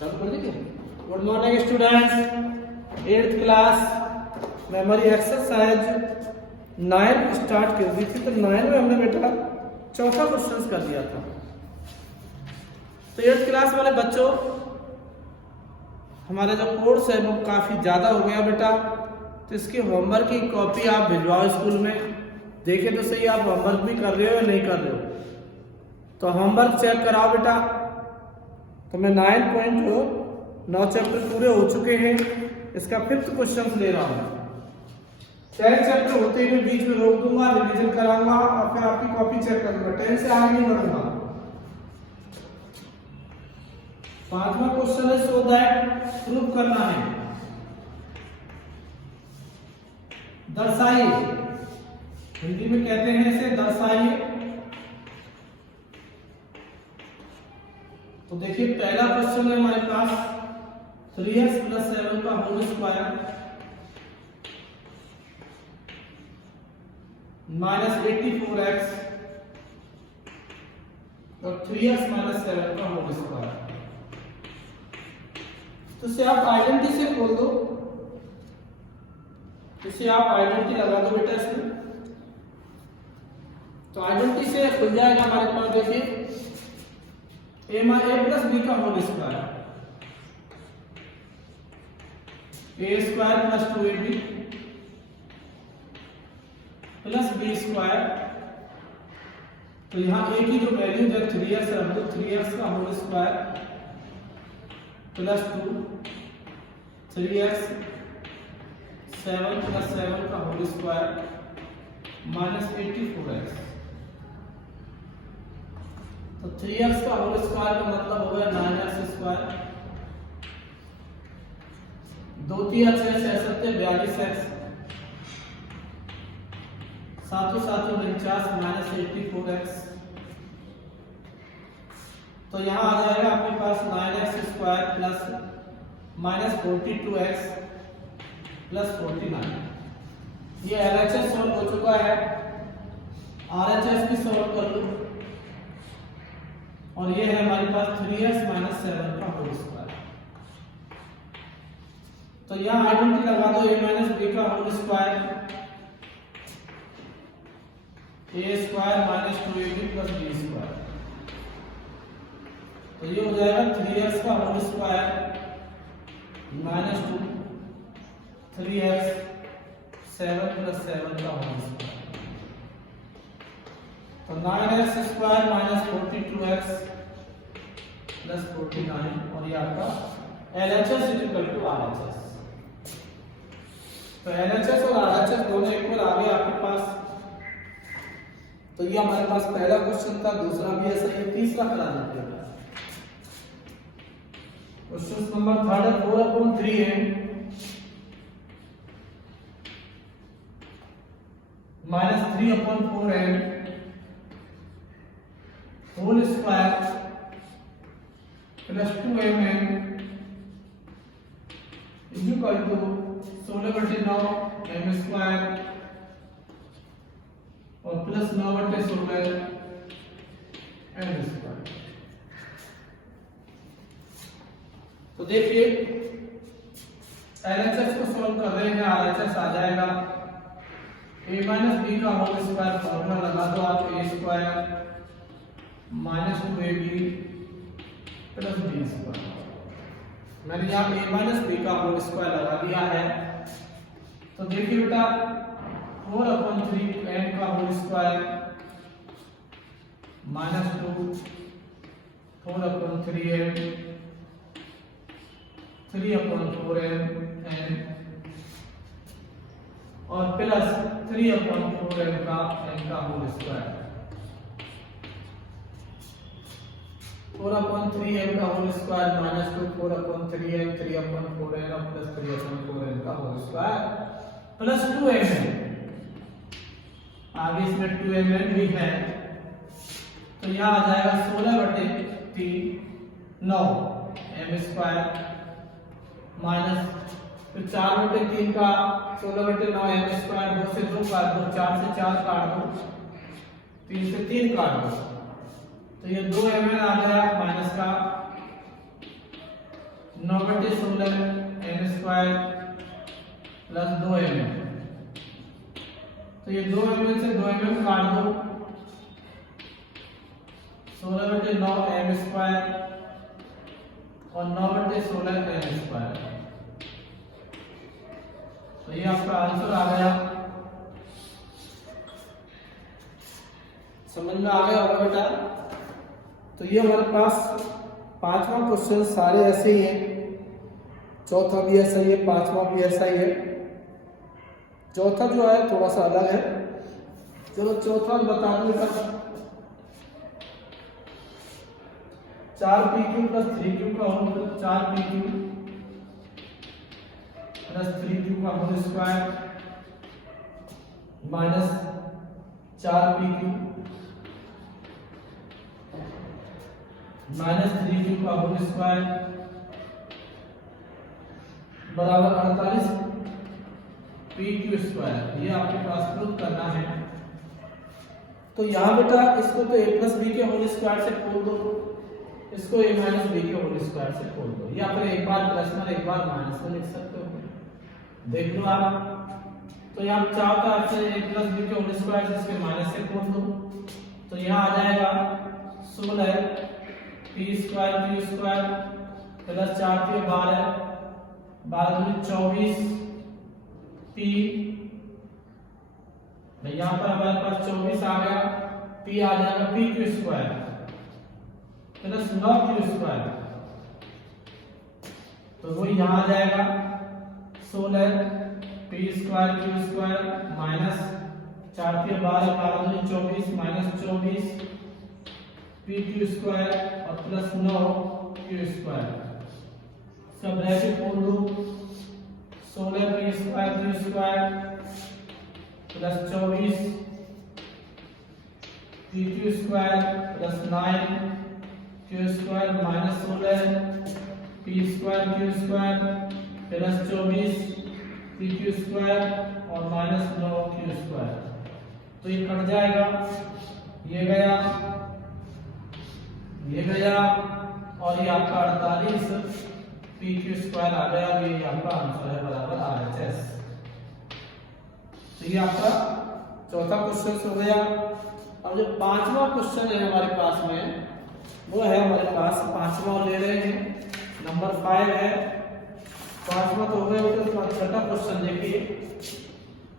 चालू कर दीजिए। Good morning students, 8th class में हमारी एक्सरसाइज 9 स्टार्ट कर दी थी। तो 9 में हमने बेटा चौथा क्वेश्चन कर दिया था। तो 8th क्लास वाले बच्चों, हमारा जो कोर्स है वो काफ़ी ज़्यादा हो गया बेटा। तो इसकी होमवर्क की कॉपी आप भिजवाओ स्कूल में। देखें तो सही आप होमवर्क भी कर रहे हो या नहीं कर रहे हो। तो होमवर्क चेक कराओ बेटा। तो मैं 9 चैप्टर पूरे हो चुके हैं। इसका 5th क्वेश्चन ले रहा हूँ। 10 चैप्टर होते ही मैं बीच में रोक दूंगा, रिवीजन कराऊंगा और फिर आपकी कॉपी चेक करूंगा। 10 से आगे नहीं बढ़ूंगा। 5वां क्वेश्चन है सो दैट प्रूव करना है। दर्शाइए, हिंदी में कहते हैं इसे दर्शाइए। तो देखिए पहला क्वेश्चन है हमारे पास 3x + 7 का होल स्क्वायर -84x और 3x - 7 का होल स्क्वायर। तो इसे आप आइडेंटिटी से खोल दो। इसे आप आइडेंटिटी लगा दो बेटा इसमें। तो आइडेंटिटी से खुल जाएगा हमारे पास। देखिए a + b का whole square, a² + 2ab + b²। तो यहाँ a की जो वैल्यू है 3x रख दो। 3x का होल स्क्वायर +2 3x 7 + 7 का होल स्क्वायर -84x। तो 3x का होल स्क्वायर का मतलब हो गया 9x²। 2 3 6 सकते 42x, 7 7 49 -84x। तो यहाँ आ जाएगा आपके पास 9x² + -42x + 49। ये LHS सॉल्व हो चुका है। RHS भी सॉल्व कर लो। और ये है हमारे पास 3x - 7 का होल स्क्वायर। तो यहाँ आइडेंटिटी लगा दो। a - b का whole square, a² - 2ab + b²। तो ये हो जाएगा 3x का होल स्क्वायर -2 3x 7 + 7 का होल स्क्वायर। तो 9x² - 42x + 49 और ये आपका LHS = RHS। तो LHS और RHS दोनों इक्वल आ गए आपके पास। तो ये हमारे पास पहला क्वेश्चन था। दूसरा भी ऐसा ही, तीसरा करा देते हैं। क्वेश्चन नंबर 3 4/3 है -3/4n whole square + 2mn = 16/9 m² और +9/16 m²। तो देखिए LHS को सॉल्व कर रहे हैं। RHS आ जाएगा a - b का होल स्क्वायर। फॉर्मूला लगा दो आप। a² - 2ab + b²। मैंने यहाँ a - b का होल स्क्वायर लगा दिया है। तो देखिए बेटा 4/3n का होल स्क्वायर -2 4/3n 3/4n और +3/4n का होल स्क्वायर। 4/3n का होल स्क्वायर -2 4/3n 3/4n और +3/4n का होल स्क्वायर + 2mn। आगे इसमें 2mn भी है। तो यहाँ आ जाएगा 16/3 9 m² फिर 4/3 का 16/9 m²। 2 से 2 काट दो, 4 से 4 काट दो, 3 से 3 काट दो। तो ये 2mn आ गया माइनस का 9/16 m स्क्वायर प्लस 2 mm। तो ये 2 mm से 2 mm काट दो, 16/9 m स्क्वायर और 9/16 m स्क्वायर। तो ये आपका आंसर आ गया। समझ में आ गया होगा बेटा। तो ये हमारे पास पांचवा क्वेश्चन सारे ऐसे ही हैं, चौथा भी ऐसा ही है, पांचवा भी ऐसा ही है। चौथा जो है थोड़ा सा अलग है। चलो चौथा बता दो बेटा। 4pq प्लस 3q का होल, 4pq प्लस 3q का whole square minus 4pq minus 3q का होल स्क्वायर बराबर 48 pq स्क्वायर। ये आपके पास प्रूव करना है। तो यहाँ बेटा इसको तो a प्लस बी के होल स्क्वायर से खोल दो, इसको a माइनस बी के होल स्क्वायर से खोल दो, या फिर एक बार प्लस में एक बार माइनस में लिख सकते हो, देख लो आप। तो यहाँ चार का आपसे a प्लस बी के होल स्क्वायर से इसके माइनस से खोल दो, तो यहाँ आ जाएगा 16 p square q square plus 4p 12 24 p। यहाँ पर हमारे पास 24 आ गया, p आ जाएगा pq square plus 9q square. तो वो यहाँ आ जाएगा 16 p square q square minus 4p 12 24 minus 24 pq square और प्लस 9q स्क्वायर। इसका ब्रैकेट खोल दो, 16 p square q square plus 24 pq square plus 9 q square minus 16 p square q square plus 24 pq square और minus 9q square. तो ये cut जाएगा, ये गया, ये गया और ये आपका 48 pq स्क्वायर आ गया। ये आपका आंसर है बराबर RHS। तो ये आपका चौथा क्वेश्चन हो गया। अब जो पांचवा क्वेश्चन है हमारे पास में, वो है हमारे पास पांचवा ले रहे हैं, नंबर 5 है। पांचवा तो हो गया बेटा। छठा क्वेश्चन देखिए।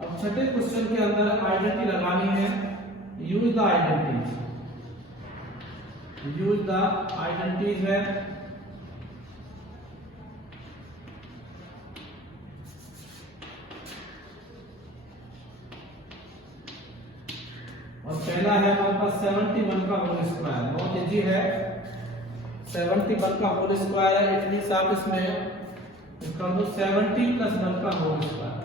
अब छठे क्वेश्चन के अंदर आइडेंटिटी लगानी है। Use the identities, use the identities है। और पहला है हमारे पास 71 का होल स्क्वायर, बहुत इजी है। 71 का होल स्क्वायर है, इतनी आप इसमें कर दो 70 प्लस 1 का होल स्क्वायर।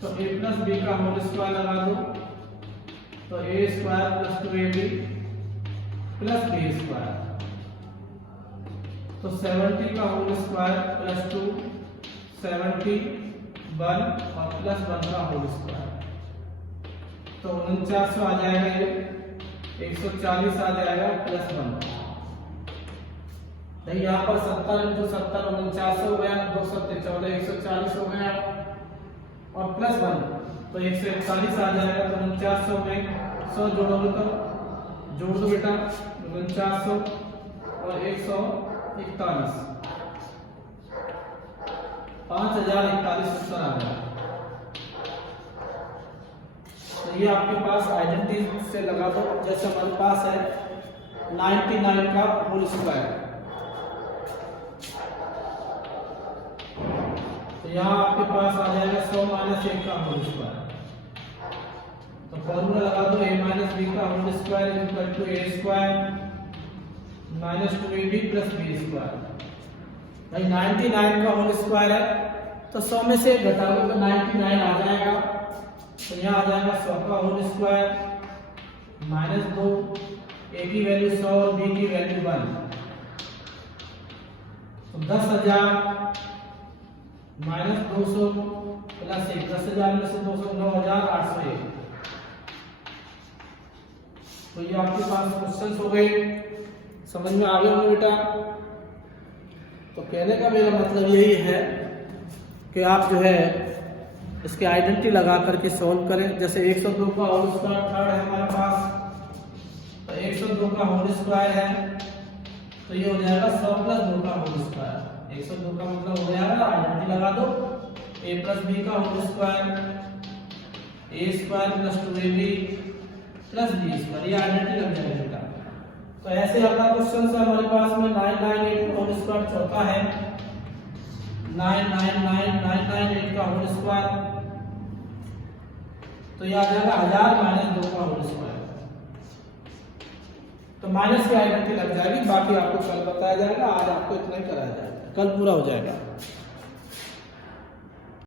तो a प्लस b का होल स्क्वायर लगा दो, तो a square plus 2ab plus b square. तो 70 का होल स्क्वायर प्लस 2 71 और प्लस 1 का होल स्क्वायर। तो 49 आ जाएगा, ये 140 आ जाएगा प्लस 1। यहाँ पर 70 × 70 49 हो गया, 2 7 14 140 हो गया और प्लस 1 तो 141 आ जाएगा। तो 4900 में 100 जोड़ोगे तो जोड़ दो बेटा, 4900 और 141 5041 उत्तर आ गया। तो ये आपके पास आइडेंटिटी से लगा दो। जैसे हमारे पास है 99 का होल स्क्वायर, तो यहाँ आपके पास आ जाएगा 100 - 1 का होल स्क्वायर। तो फॉर्मूला लगा दो, a - b का whole square equal to a square minus 2ab plus b square. भाई 99 का होल स्क्वायर है, तो 100 में से घटा दो तो 99 आ जाएगा। तो यहाँ आ जाएगा 100 का होल स्क्वायर माइनस 2, a की वैल्यू 100 और b की वैल्यू 1। तो 10,000 माइनस 200 प्लस 1, 10,000 में से 200 9,801। तो ये आपके पास क्वेश्चन हो गए, समझ में आ गए होंगे बेटा। तो कहने का मेरा मतलब यही है कि आप जो है इसके आइडेंटिटी लगा करके सॉल्व करें। जैसे 102 का होल स्क्वायर थर्ड है हमारे पास, तो 102 का होल स्क्वायर है तो ये हो जाएगा 100 प्लस 2 का होल स्क्वायर। 102 का मतलब हो जाएगा, आइडेंटिटी लगा दो, a प्लस बी का whole square, a square plus 2ab plus b square, ये आइडेंटिटी लग जाएगा बेटा। तो ऐसे अगला क्वेश्चन है हमारे पास में 998 का होल स्क्वायर चौथा है, 999998 का होल स्क्वायर, तो ये आ जाएगा 1000 माइनस 2 का होल स्क्वायर। तो माइनस की आइडेंटिटी लग जाएगी, बाकी आपको कल बताया जाएगा, आज आपको इतना ही कराया जाएगा, कल पूरा हो जाएगा।